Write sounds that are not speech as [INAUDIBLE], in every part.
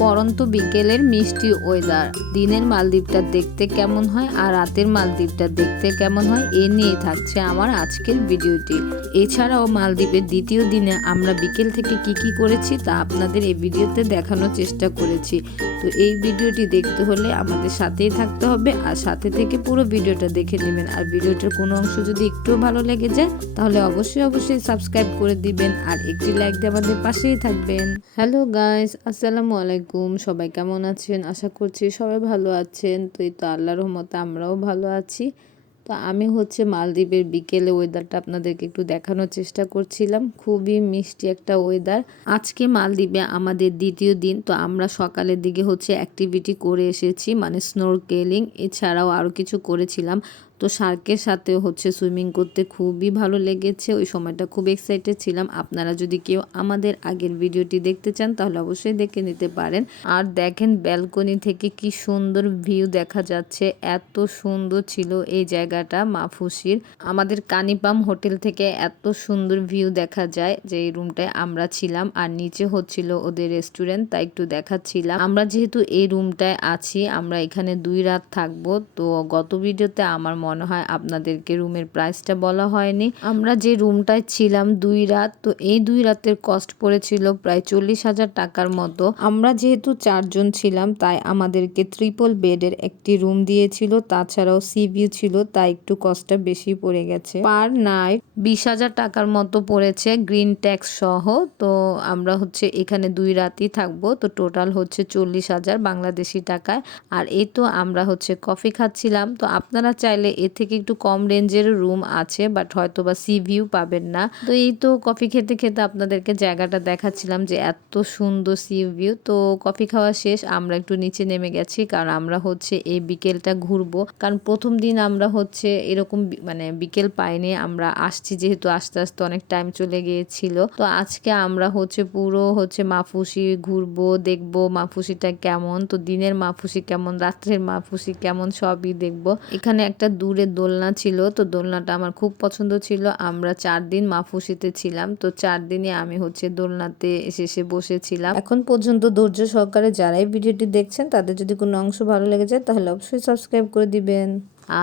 পরন্ত বিকেলের মিষ্টি ওয়েদার। দিনের মালদ্বীপটা দেখতে কেমন হয় আর রাতের মালদ্বীপটা দেখতে কেমন হয়, এ নিয়েই থাকছে আমার আজকের ভিডিওটি। এছাড়াও মালদ্বীপের দ্বিতীয় দিনে আমরা বিকেল থেকে কি কি করেছি তা আপনাদের এই ভিডিওতে দেখানোর চেষ্টা করেছি। তো এই ভিডিওটি দেখতে হলে আমাদের সাথেই থাকতে হবে আর সাথে থেকে পুরো ভিডিওটা দেখে নেবেন। আর ভিডিওটার কোনো অংশ যদি একটুও ভালো লেগে যায়, তাহলে অবশ্যই অবশ্যই সাবস্ক্রাইব করে দিবেন আর একটি লাইক দিয়ে আমাদের পাশেই থাকবেন। হ্যালো গাইস, আসসালামু আলাইকুম। সবাই কেমন আছেন? আশা করছি সবাই ভালো আছেন। তো এই তো আল্লাহ রহমতে আমরাও ভালো আছি। তো আমি হচ্ছে মালদ্বীপের বিকেলে ওয়েদারটা আপনাদেরকে একটু দেখানোর চেষ্টা করছিলাম। খুবই মিষ্টি একটা ওয়েদার আজকে মালদ্বীপে আমাদের দ্বিতীয় দিন, তো আমরা সকালের দিকে হচ্ছে অ্যাক্টিভিটি করে এসেছি মানে স্নোরকেলিং এছাড়াও আরও কিছু করেছিলাম। তো শার্কের সাথে হচ্ছে সুইমিং করতে খুবই ভালো লেগেছে, ওই সময়টা খুব এক্সাইটেড ছিলাম। আপনারা যদি কেউ আমাদের আগের ভিডিওটি দেখতে চান, তাহলে অবশ্যই দেখে নিতে পারেন। আর দেখেন ব্যালকনি থেকে কি সুন্দর ভিউ দেখা যাচ্ছে, এত সুন্দর ছিল এই জায়গাটা, মাফুসির। আমাদের কানিপাম হোটেল থেকে এত সুন্দর ভিউ দেখা যায়, যে এই রুমটায় আমরা ছিলাম, আর নিচে হচ্ছিল ওদের রেস্টুরেন্ট তাই একটু দেখাচ্ছিলাম। আমরা যেহেতু এই রুমটায় আছি, আমরা এখানে দুই রাত থাকব, তো গত ভিডিওতে আমার মনে হয় আপনাদেরকে রুমের প্রাইসটা বলা হয়নি। আমরা যে রুমটায় ছিলাম দুই রাত, তো এই দুই রাতের কস্ট পড়েছিল প্রায় চল্লিশ হাজার টাকার মতো। আমরা যেহেতু চারজন ছিলাম, তাই আমাদেরকে ট্রিপল বেডের একটি রুম দিয়েছিল। তাছাড়াও সি ভিউ ছিল, তাই একটু কস্টটা বেশি পড়ে গেছে। পার নাইট বিশ হাজার টাকার মতো পড়েছে গ্রিন ট্যাক্স সহ। তো আমরা হচ্ছে এখানে দুই রাতই থাকব। তো টোটাল হচ্ছে চল্লিশ হাজার বাংলাদেশি টাকায়। আর এই তো আমরা হচ্ছে কফি খাচ্ছিলাম। তো আপনারা চাইলে এর থেকে একটু কম রেঞ্জের রুম আছে বাট হয়তো বা সি ভিউ পাবেন না। তো এই তো কফি খেতে খেতে আপনাদেরকে জায়গাটা দেখাচ্ছিলাম যে এত সুন্দর সি ভিউ তো কফি খাওয়া শেষ, আমরা একটু নিচে নেমে গেছি, কারণ আমরা হচ্ছে এই বিকেলটা ঘুরবো। কারণ প্রথম দিন আমরা হচ্ছে এরকম মানে বিকেল পাইনি, আমরা আসছি যেহেতু আস্তে আস্তে অনেক টাইম চলে গিয়েছিল। তো আজকে আমরা হচ্ছে পুরো হচ্ছে মাফুসি ঘুরবো, দেখব মাফুসিটা কেমন। তো দিনের মাফুসি কেমন, রাত্রের মাফুসি কেমন, সবই দেখব। এখানে একটা দূরে দোলনা ছিল, তো দোলনাটা আমার খুব পছন্দ ছিল। আমরা চার দিন মাফুসিতে ছিলাম, তো চার দিনে আমি হচ্ছে দোলনাতে এসে এসে বসেছিলাম। এখন পর্যন্ত ধৈর্য সহকারে যারাই ভিডিওটি দেখছেন, তাদের যদি কোনো অংশ ভালো লেগে যায়, তাহলে অবশ্যই সাবস্ক্রাইব করে দিবেন।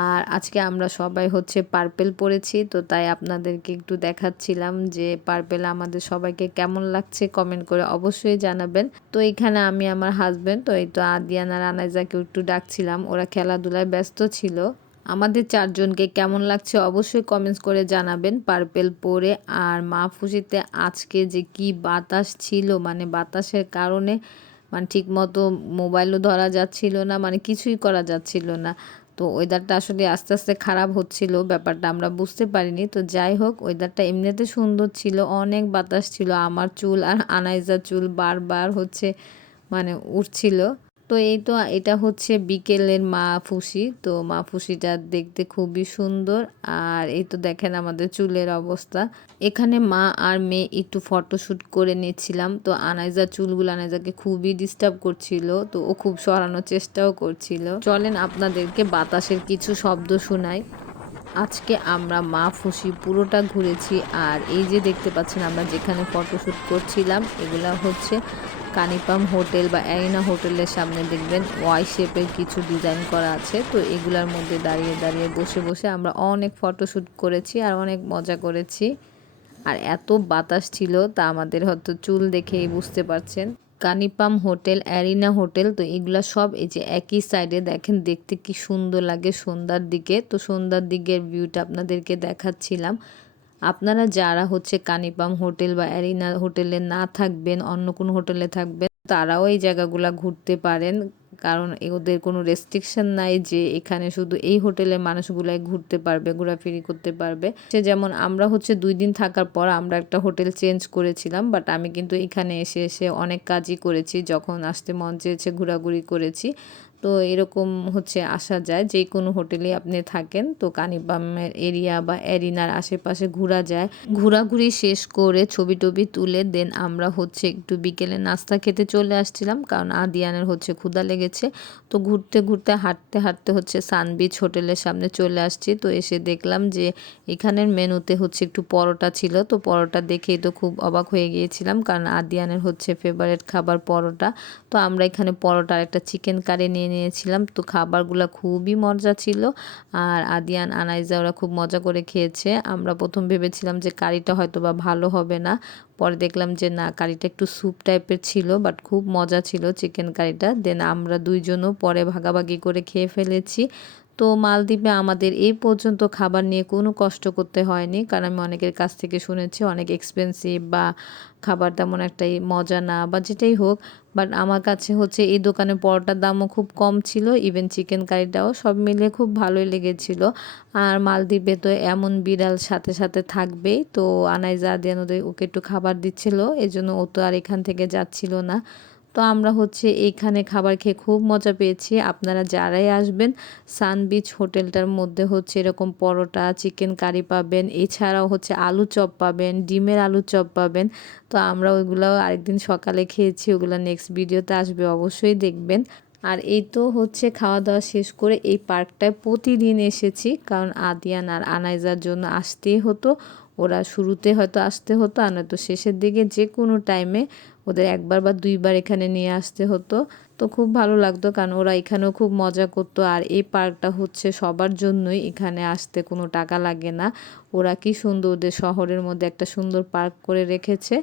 আর আজকে আমরা সবাই হচ্ছে পার্পেল পরেছি, তো তাই আপনাদেরকে একটু দেখাচ্ছিলাম যে পার্পেল আমাদের সবাইকে কেমন লাগছে কমেন্ট করে অবশ্যই জানাবেন। তো এখানে আমি আমার হাজব্যান্ড তো এই তো আদিয়ান আর আনাইজাকে একটু ডাকছিলাম, ওরা খেলাধুলায় ব্যস্ত ছিল। আমাদের চারজনকে কেমন লাগছে অবশ্যই কমেন্টস করে জানাবেন। পার্পেল পরে আর মা ফুসিতে আজকে যে কি বাতাস ছিল মানে বাতাসের কারণে মানে ঠিক মতো মোবাইলও ধরা যাচ্ছিল না মানে কিছুই করা যাচ্ছিল না। তো ওয়েদারটা আসলে আস্তে আস্তে খারাপ হচ্ছিল, ব্যাপারটা আমরা বুঝতে পারিনি। তো যাই হোক ওয়েদারটা এমনিতে সুন্দর ছিল, অনেক বাতাস ছিল, আমার চুল আর আনাইজা চুল বারবার হচ্ছে মানে উঠছিল তো এই তো, এটা হচ্ছে বিকেলের মা ফুসি। তো মা ফুসিটা দেখতে খুবই সুন্দর। আর এই তো দেখেন আমাদের চুলের অবস্থা। এখানে মা আর মেয়ে একটু ফটোশ্যুট করে নিচ্ছিলাম। তো আনাইজা চুলগুলো আনাইজাকে খুবই ডিস্টার্ব করছিল। তো ও খুব সরানোর চেষ্টাও করছিল। চলেন আপনাদেরকে বাতাসের কিছু শব্দ শোনাই। আজকে আমরা মা ফুসি পুরোটা ঘুরেছি। আর এই যে দেখতে পাচ্ছেন আমরা যেখানে ফটোশ্যুট করছিলাম, এগুলা হচ্ছে কানিপাম হোটেল বা অ্যারিনা হোটেলের সামনে দেখবেন ওয়াই শেপের কিছু ডিজাইন করা আছে। তো এগুলার মধ্যে দাঁড়িয়ে দাঁড়িয়ে বসে বসে আমরা অনেক ফটোশ্যুট করেছি আর অনেক মজা করেছি। আর এত বাতাস ছিল তা আমাদের হয়তো চুল দেখেই বুঝতে পারছেন। কানিপাম হোটেল, অ্যারিনা হোটেল, তো এগুলা সব এই যে একই সাইডে দেখেন দেখতে কি সুন্দর লাগে সন্ধ্যার দিকে। তো সন্ধ্যার দিকের ভিউটা আপনাদেরকে দেখাচ্ছিলাম। আপনারা যারা হচ্ছে কানিপাম হোটেল বা অ্যারিনা হোটেলে না থাকবেন, অন্য কোনো হোটেলে থাকবেন, তারাও এই জায়গাগুলা ঘুরতে পারেন। কারণ ওদের কোনো রেস্ট্রিকশন নাই যে এখানে শুধু এই হোটেলের মানুষগুলাই ঘুরতে পারবে, ঘোরাফেরি করতে পারবে। সে যেমন আমরা হচ্ছে দুই দিন থাকার পর আমরা একটা হোটেল চেঞ্জ করেছিলাম বাট আমি কিন্তু এখানে এসে এসে অনেক কাজই করেছি। যখন আসতে মন চেয়েছে, ঘোরাঘুরি করেছি। তো এরকম হচ্ছে আসা যায়। যে কোনো হোটেলে আপনি থাকেন, তো কানিপামের এরিয়া বা এরিনার আশেপাশে ঘোরা যায়। ঘোরাঘুরি শেষ করে ছবি টবি তুলে দেন আমরা হচ্ছে একটু বিকেলে নাস্তা খেতে চলে আসছিলাম, কারণ আদিয়ানের হচ্ছে ক্ষুদা লেগেছে। তো ঘুরতে ঘুরতে, হাঁটতে হাঁটতে হচ্ছে সানবিচ হোটেলের সামনে চলে আসছি। তো এসে দেখলাম যে এখানের মেনুতে হচ্ছে একটু পরোটা ছিল। তো পরোটা দেখেই তো খুব অবাক হয়ে গিয়েছিলাম, কারণ আদিয়ানের হচ্ছে ফেভারেট খাবার পরোটা। তো আমরা এখানে পরোটা একটা চিকেন কারি নিয়ে নিয়েছিলাম। তো খাবারগুলো খুবই মজা ছিল। আর আদিয়ান, আনাইজা ওরা খুব মজা করে খেয়েছে। আমরা প্রথম ভেবেছিলাম যে কারিটা হয়তো বা ভালো হবে না। পরে দেখলাম যে না, কারিটা একটু স্যুপ টাইপের ছিল, বাট খুব মজা ছিল চিকেন কারিটা। দেন আমরা দুইজনও পরে ভাগাভাগি করে খেয়ে ফেলেছি। তো মালদ্বীপে আমাদের এই পর্যন্ত খাবার নিয়ে কোনো কষ্ট করতে হয়নি। কারণ আমি অনেকের কাছ থেকে শুনেছি, অনেক এক্সপেন্সিভ বা খাবার তেমন একটাই মজা না বা যেটাই হোক। বাট আমার কাছে হচ্ছে এই দোকানে পরোটার দামও খুব কম ছিল ইভেন চিকেন কারিটাও সব মিলে খুব ভালোই লেগেছিল। আর মালদ্বীপে তো এমন বিড়াল সাথে সাথে থাকবেই, তো আনাইজা দেন ওদের ওকে একটু খাবার দিচ্ছিল, এজন্য ও তো আর এখান থেকে যাচ্ছিল না। তো আমরা হচ্ছে এইখানে খাবার খেয়ে খুব মজা পেয়েছি। আপনারা যারাই আসবেন সান বিচ হোটেলটার মধ্যে হচ্ছে এরকম পরোটা, চিকেন কারি পাবেন, এছাড়াও হচ্ছে আলু চপ পাবেন, ডিমের আলু চপ পাবেন। তো আমরা ওইগুলো আরেকদিন সকালে খেয়েছি, ওগুলো নেক্সট ভিডিওতে আসবে, অবশ্যই দেখবেন। আর এই তো হচ্ছে খাওয়া দাওয়া শেষ করে এই পার্কটায় প্রতিদিন এসেছি, কারণ আদিয়ান আর আনাইজার জন্য আসতেই হতো। ওরা শুরুতে হয়তো আসতে হতো, আর নয়তো শেষের দিকে যে কোনো টাইমে ওদের একবার বা দুইবার এখানে নিয়ে আসতে হতো। তো খুব ভালো লাগতো, কারণ ওরা এখানেও খুব মজা করতো, আর এই পার্কটা হচ্ছে সবার জন্যই এখানে আসতে কোনো টাকা লাগে না। ওরা কি সুন্দর ওদের শহরের মধ্যে একটা সুন্দর পার্ক করে রেখেছে।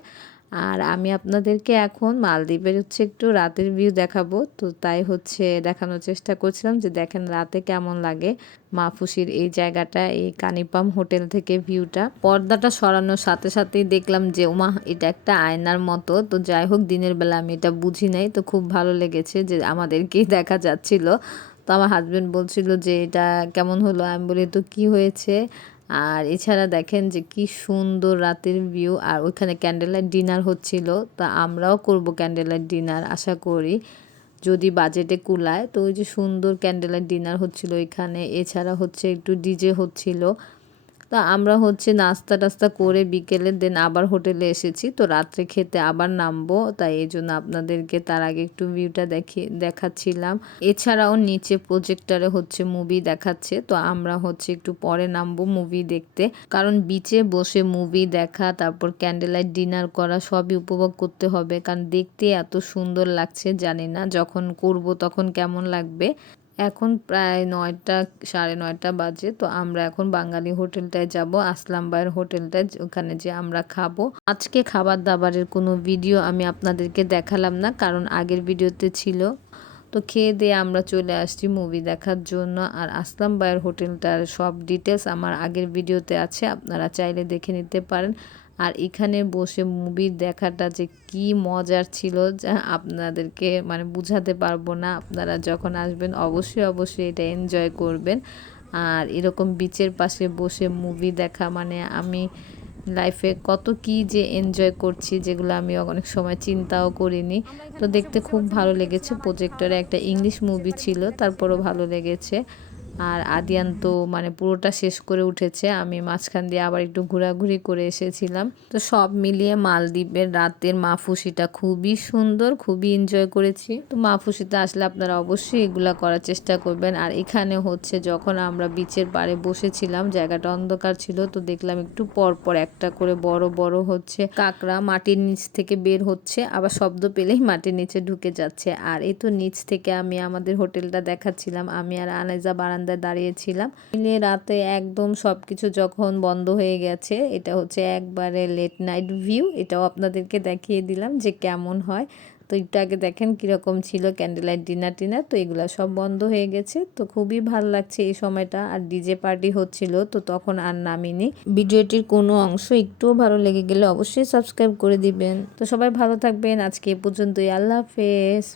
আর আমি আপনাদেরকে এখন মালদ্বীপের হচ্ছে একটু রাতের ভিউ দেখাবো। তো তাই হচ্ছে দেখানোর চেষ্টা করছিলাম যে দেখেন রাতে কেমন লাগে মাফুসির এই জায়গাটা, এই কানিপাম হোটেল থেকে ভিউটা পর্দাটা সরানোর সাথে সাথেই দেখলাম যে ওমা এটা একটা আয়নার মতো। তো যাই হোক, দিনের বেলা আমি এটা বুঝি নাই। তো খুব ভালো লেগেছে যে আমাদেরকেই [LAUGHS] দেখা যাচ্ছিল। তো আমার হাজব্যান্ড বলছিল যে, এটা কেমন হলো? আমি বলি তো কি হয়েছে? আর এছাড়া দেখেন যে কি সুন্দর রাতের ভিউ আর ওইখানে ক্যান্ডেল লাইট ডিনার হচ্ছিল, তা আমরাও করব ক্যান্ডেল লাইট ডিনার আশা করি। যদি বাজেটে কুলায়, তো ওই যে সুন্দর ক্যান্ডেল লাইট ডিনার হচ্ছিল এখানে এছাড়া হচ্ছে একটু ডিজে হচ্ছিল। তা আমরা হচ্ছে নাস্তা টাস্তা করে বিকেলে দেন আবার হোটেলে এসেছি। তো রাত্রে খেতে আবার নামবো, তাই এই জন্য আপনাদেরকে তার আগে একটু ভিউটা দেখি, দেখাচ্ছিলাম। এছাড়াও নিচে প্রজেক্টারে হচ্ছে মুভি দেখাচ্ছে, তো আমরা হচ্ছে একটু পরে নামবো মুভি দেখতে। কারণ বিচে বসে মুভি দেখা, তারপর ক্যান্ডেল লাইট ডিনার করা, সবই উপভোগ করতে হবে। কারণ দেখতে এত সুন্দর লাগছে, জানি না যখন করব তখন কেমন লাগবে। এখন প্রায় নয়টা, সাড়ে নয়টা বাজে, তো আমরা এখন বাঙালি হোটেলটায় যাব, আসলাম ভাইয়ের হোটেলটায় ওখানে যে আমরা খাব। আজকে খাবার দাবারের কোনো ভিডিও আমি আপনাদেরকে দেখালাম না, কারণ আগের ভিডিওতে ছিল। তো খেয়ে দিয়ে আমরা চলে আসছি মুভি দেখার জন্য। আর আসলাম ভাইয়ের হোটেলটার সব ডিটেলস আমার আগের ভিডিওতে আছে, আপনারা চাইলে দেখে নিতে পারেন। আর এখানে বসে মুভি দেখাটা যে কি মজার ছিল, যা আপনাদেরকে মানে বুঝাতে পারব না। আপনারা যখন আসবেন, অবশ্যই অবশ্যই এটা এনজয় করবেন। আর এরকম বিচের পাশে বসে মুভি দেখা মানে আমি লাইফে কত কি যে এনজয় করছি, যেগুলো আমি অনেক সময় চিন্তাও করিনি। তো দেখতে খুব ভালো লেগেছে। প্রজেক্টরে একটা ইংলিশ মুভি ছিল, তারপরও ভালো লেগেছে। আর আদিয়ান তো মানে পুরোটা শেষ করে উঠেছে। আমি মাঝখান দিয়ে আবার একটু ঘোরাঘুরি করে এসেছিলাম। তো সব মিলিয়ে মালদ্বীপের রাতের মাফুসিটা খুবই সুন্দর, খুবই এনজয় করেছি। তো মাফুসিতে আসলে আপনারা অবশ্যই এগুলা করার চেষ্টা করবেন। আর এখানে হচ্ছে যখন আমরা বিচের পাড়ে বসেছিলাম, জায়গাটা অন্ধকার ছিল, তো দেখলাম একটু পর পর একটা করে বড় বড় হচ্ছে কাকড়া মাটির নিচ থেকে বের হচ্ছে। আবার শব্দ পেলেই মাটির নিচে ঢুকে যাচ্ছে। আর এই তো নিচ থেকে আমি আমাদের হোটেলটা দেখাচ্ছিলাম। আমি আর আনাইজা বারান্দা বারান্দায় দাঁড়িয়েছিলাম। মিলে রাতে একদম সব কিছু যখন বন্ধ হয়ে গেছে, এটা হচ্ছে একবারে লেট নাইট ভিউ এটাও আপনাদেরকে দেখিয়ে দিলাম যে কেমন হয়। তো একটু আগে দেখেন কীরকম ছিল ক্যান্ডেল লাইট ডিনার টিনার, তো এগুলো সব বন্ধ হয়ে গেছে। তো খুবই ভালো লাগছে এই সময়টা। আর ডিজে পার্টি হচ্ছিল, তো তখন আর নামিনি। ভিডিওটির কোনো অংশ একটুও ভালো লেগে গেলে অবশ্যই সাবস্ক্রাইব করে দিবেন। তো সবাই ভালো থাকবেন। আজকে এ পর্যন্তই। আল্লাহ হাফেজ।